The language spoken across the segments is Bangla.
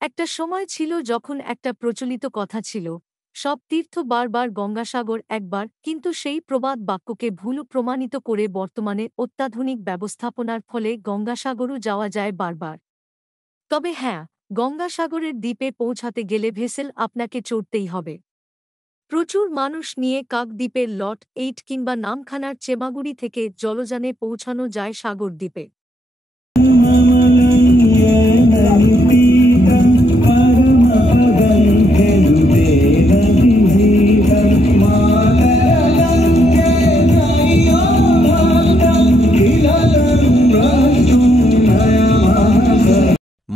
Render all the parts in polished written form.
একটা সময় ছিল যখন একটা প্রচলিত কথা ছিল, সব তীর্থ বারবার গঙ্গাসাগর একবার, কিন্তু সেই প্রবাদ বাক্যকে ভুল প্রমাণিত করে বর্তমানে অত্যাধুনিক ব্যবস্থাপনার ফলে গঙ্গাসাগরও যাওয়া যায় বারবার। তবে হ্যাঁ, গঙ্গাসাগরের দ্বীপে পৌঁছাতে গেলে ভেসেল আপনাকে চড়তেই হবে। প্রচুর মানুষ নিয়ে কাকদ্বীপের লট 8 কিংবা নামখানার চেমাগুড়ি থেকে জলযানে পৌঁছানো যায় সাগর দ্বীপে।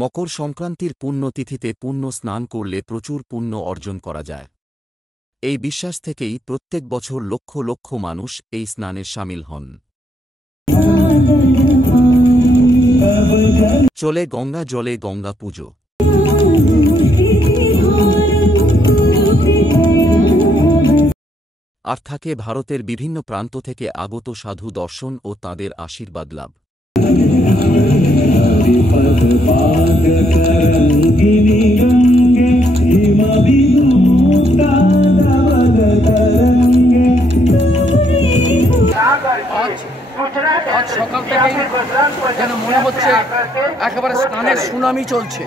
মকর সংক্রান্তির পুণ্যতিথিতে পুণ্য স্নান করলে প্রচুর পুণ্য অর্জন করা যায়। এই বিশ্বাস থেকেই প্রত্যেক বছর লক্ষ লক্ষ মানুষ এই স্নানে শামিল হন। চলে গঙ্গা জলে গঙ্গা পুজো। আর থাকে ভারতের বিভিন্ন প্রান্ত থেকে আগত সাধু দর্শন ও তাঁদের আশীর্বাদ লাভ। আজ সকাল থেকেই যেন মনে হচ্ছে একেবারে স্নানের সুনামি চলছে।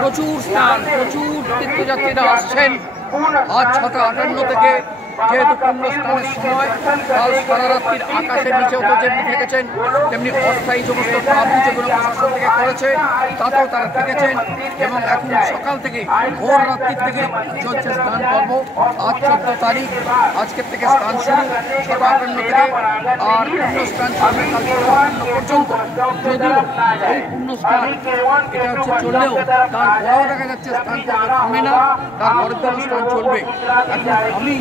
প্রচুর স্নান, প্রচুর তীর্থযাত্রীরা আসছেন। আজ 6:58 থেকে যেহেতু পুণ্য স্নানের সময়, কাল সারা রাত্রির আকাশের নিচেও তো যেমনি থেকেছেন, তেমনি অস্থায়ী সমস্ত কাবু যেগুলো প্রশাসন থেকে করেছে তাতেও তারা থেকেছেন। এবং এখন সকাল থেকে ভোর রাত্রির থেকে চলছে স্নান পর্ব। আজ 14 তারিখ, আজকের থেকে স্নান শুরু 6:58 থেকে, আর পুণ্য স্নান চলবে কাল 6:58 পর্যন্ত। যদিও এই পুণ্য স্নান এটা হচ্ছে চললেও তারপরেও দেখা যাচ্ছে স্নান করতে থামে না, তারপরের দিন স্নান চলবে। এখন আমি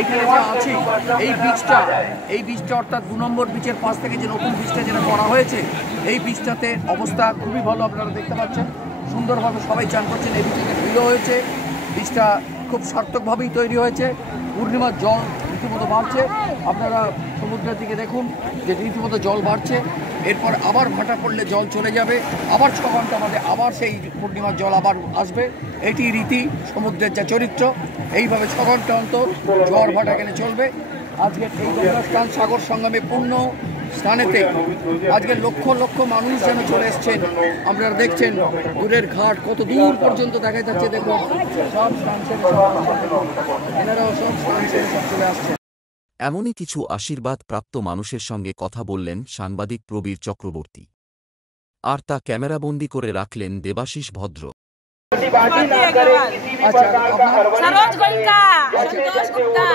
এখানে যে আছি এই বীজটা অর্থাৎ 2 নম্বর বীজের পাশ থেকে যে নতুন বীজটা যেটা করা হয়েছে, এই বীজটাতে অবস্থা খুবই ভালো, আপনারা দেখতে পাচ্ছেন। সুন্দরভাবে সবাই চান করছেন। এই বীজটাকে ধুলো হয়েছে, বীজটা খুব সার্থকভাবেই তৈরি হয়েছে। পূর্ণিমার জল রীতিমতো বাড়ছে, আপনারা সমুদ্রের দিকে দেখুন যে রীতিমতো জল বাড়ছে। এরপর আবার ভাটা পড়লে জল চলে যাবে, আবার 6 ঘন্টা বাদে আবার সেই পূর্ণিমার জল আবার আসবে। এটি রীতি, সমুদ্রের যা চরিত্র। এইভাবে 6 ঘন্টা অন্তর জোয়ার ভাটা এখানে চলবে। আজকের এই গঙ্গা স্নান সাগর সঙ্গমে পূর্ণ স্নানেতে আজকে লক্ষ লক্ষ মানুষ যেন চলে এসছেন। আপনারা দেখছেন দূরের ঘাট কত দূর পর্যন্ত দেখা যাচ্ছে। দেখুন সব স্নান সেরে এনারাও সব স্নান সেরে সব চলে আসছেন। এমনই কিছু আশীর্বাদ প্রাপ্ত মানুষের সঙ্গে কথা বললেন সাংবাদিক প্রবীর চক্রবর্তী। আর তা ক্যামেরাবন্দি করে রাখলেন দেবাশিস ভদ্র। सरोज गोइंका, संतोष गुप्ता,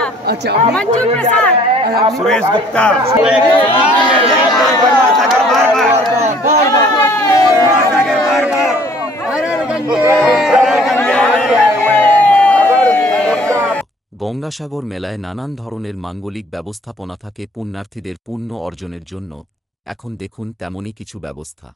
मंजू प्रसाद, सुरेश गुप्ता। গঙ্গাসাগর মেলায় নানান ধরনের মাঙ্গলিক ব্যবস্থাপনা থাকে পুণ্যার্থীদের পুণ্য অর্জনের জন্য। এখন দেখুন তেমনই কিছু ব্যবস্থা।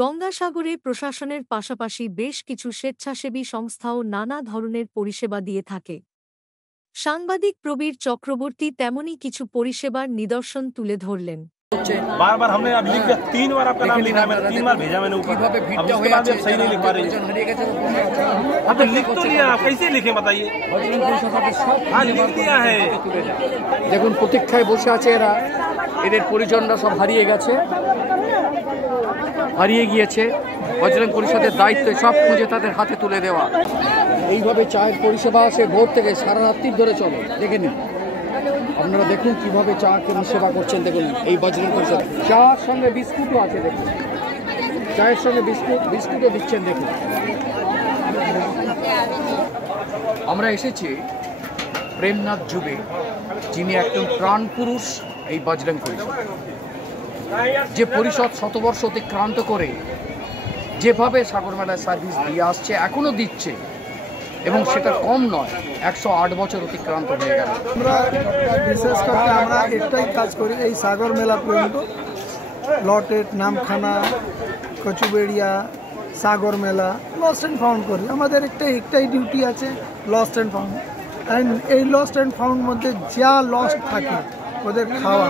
গঙ্গাসাগরে প্রশাসনের পাশাপাশি বেশ কিছু স্বেচ্ছাসেবী সংস্থাও নানা ধরনের পরিষেবা দিয়ে থাকে। সাংবাদিক প্রবীর চক্রবর্তী তেমনই কিছু পরিষেবার নিদর্শন তুলে ধরলেন। बार-बार हमने अब लिख दिया, 3 बार आपका नाम लिखा है, मैंने 3 बार भेजा मैंने ऊपर। अब उसके बाद आप सही नहीं लिख पा रही है। अब लिख तो दिया, आप कैसे लिखें बताइए? हाँ लिख दिया है। দেখুন প্রতীক্ষায় বসে আছে এরা, এদের পরিজনরা সব হারিয়ে গিয়েছে। বজরং পরিষদের দায়িত্ব সব খুঁজে তাদের হাতে তুলে দেওয়া। এইভাবে চায়ের পরিষেবা আসে ভোর থেকে সারা রাত্রি ধরে চলে। দেখে নিন, আপনারা দেখুন কিভাবে চা সেবা করছেন। দেখুন এই বজরং পরিষদ চার সঙ্গে বিস্কুটও আছে। দেখুন চায়ের সঙ্গে বিস্কুটও দিচ্ছেন। দেখুন আমরা এসেছি প্রেমনাথ জুবে, যিনি একজন প্রাণ পুরুষ এই বজরং পরিষদ। যে পরিষদ শতবর্ষ অতিক্রান্ত করে যেভাবে সাগর মেলায় সার্ভিস দিয়ে আসছে, এখনো দিচ্ছে, এবং সেটা কম নয়, 108 বছর অতিক্রান্ত হয়ে গেল। আমরা বিশেষ করে আমরা একটাই কাজ করি এই সাগর মেলা পর্যন্ত, লটেট, নামখানা, কচুবেড়িয়া, সাগর মেলা, লস্ট অ্যান্ড ফাউন্ড করি। আমাদের একটাই ডিউটি আছে, লস্ট অ্যান্ড ফাউন্ড। অ্যান্ড এই লস্ট অ্যান্ড ফাউন্ড মধ্যে যা লস্ট থাকে ওদের খাওয়া,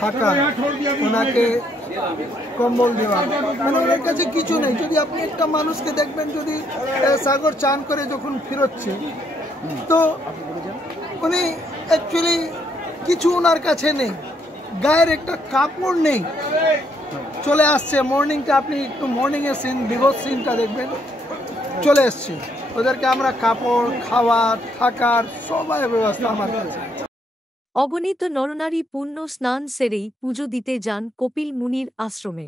থাকা, ওনাকে কম্বল দেওয়া, মানে ওদের কাছে কিছু নেই। যদি আপনি একটা মানুষকে দেখবেন যদি সাগর চান করে যখন ফিরচ্ছে, তো উনি অ্যাকচুয়ালি কিছু ওনার কাছে নেই, গায়ের একটা কাপড় নেই, চলে আসছে। মর্নিংটা আপনি একটু মর্নিংয়ের সিন, দিবস সিনটা দেখবেন, চলে এসছে। ওদেরকে আমরা কাপড়, খাওয়ার, থাকার সবাই ব্যবস্থা আমার কাছে। অগণিত নরনারী পুণ্য স্নান সেরেই পুজো দিতে যান কপিল মুনির আশ্রমে।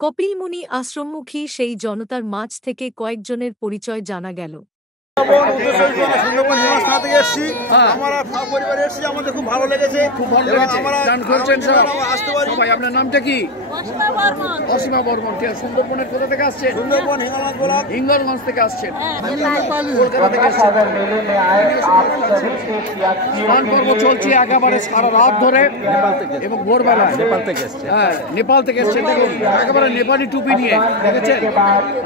কপিল মুনি আশ্রমমুখী সেই জনতার মাঝ থেকে কয়েকজনের পরিচয় জানা গেল। আমাদের খুব ভালো লেগেছে, আপনার নামটা কি? অসীমা বর্মন। সুন্দরবনের কোথা থেকে আসছেন? সুন্দরবন হিঙ্গলগঞ্জ থেকে আসছেন। স্নান পর্ব চলছে একেবারে সারা রাত ধরে এবং ভোরবেলায় নেপাল থেকে এসছেন। দেখুন একেবারে নেপালি টুপি নিয়ে, দেখেছেন?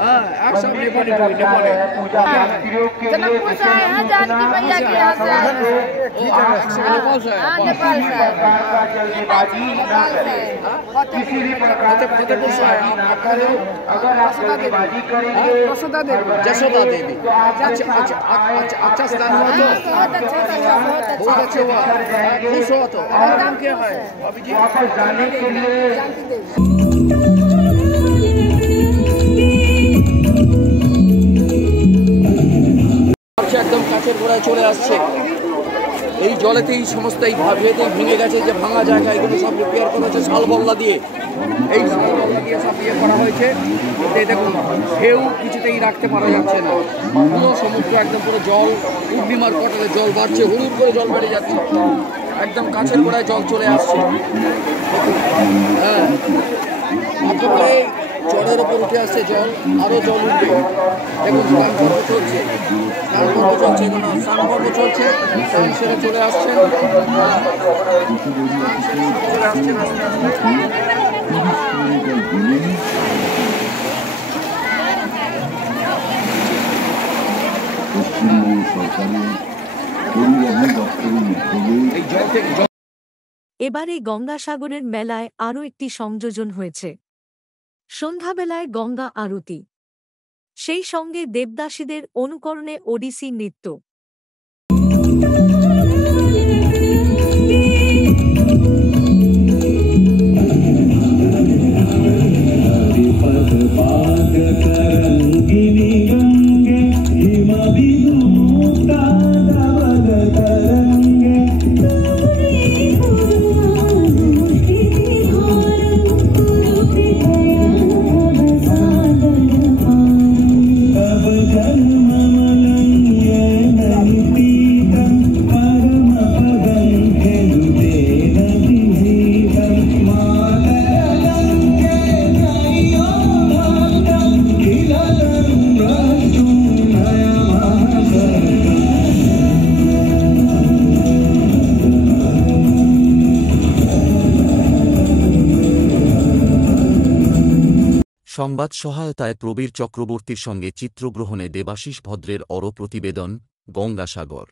হ্যাঁ, একসব নেপালি টুপি, নেপালে। जनकपुर से आए हैं, जानकी मैया के यहाँ से आए हैं। नेपाल से हाँ, नेपाल से फतेहपुर से आए। आपका नाम? जसोदा देवी। अच्छा स्थान हुआ तो बहुत अच्छा हुआ, खुश हुआ तो। हमारा नाम क्या है भाभी जी? वापस जाने के लिए একদম কাছের গোড়ায় চলে আসছে। এই জলেতেই সমস্ত এই ভাবিয়েতেই ভেঙে গেছে, যে ভাঙা জায়গা এগুলো সব রিপেয়ার করা হয়েছে শালবল্লা দিয়ে। এই শালবল্লা দিয়ে সব ইয়ে করা হয়েছে। এই দেখুন ঢেউ কিছুতেই রাখতে পারা যাচ্ছে না, পুরো সমুদ্র একদম পুরো জল, পূর্ণিমার পটলে জল বাড়ছে, হুড়ুর করে জল বেড়ে যাচ্ছে, একদম কাছের গোড়ায় জল চলে আসছে। হ্যাঁ, একেবারে জলের ওপর উঠে আসছে জল, আরও জল উঠবে। দেখুন স্নান পর্ব চলছে, স্নান পর্ব চলছে, স্নান পর্ব চলছে, স্নান সেরে চলে আসছেন, চলে আসছেন আস্তে আস্তে। এবারে গঙ্গাসাগরের মেলায় আরও একটি সংযোজন হয়েছে। সন্ধ্যাবেলায় গঙ্গা আরতি, সেই সঙ্গে দেবদাসীদের অনুকরণে ওডিসি নৃত্য। সংবাদ সহায়তায় প্রবীর চক্রবর্তীর সঙ্গে চিত্রগ্রহণে দেবাশিস ভদ্রের অর প্রতিবেদন, গঙ্গাসাগর।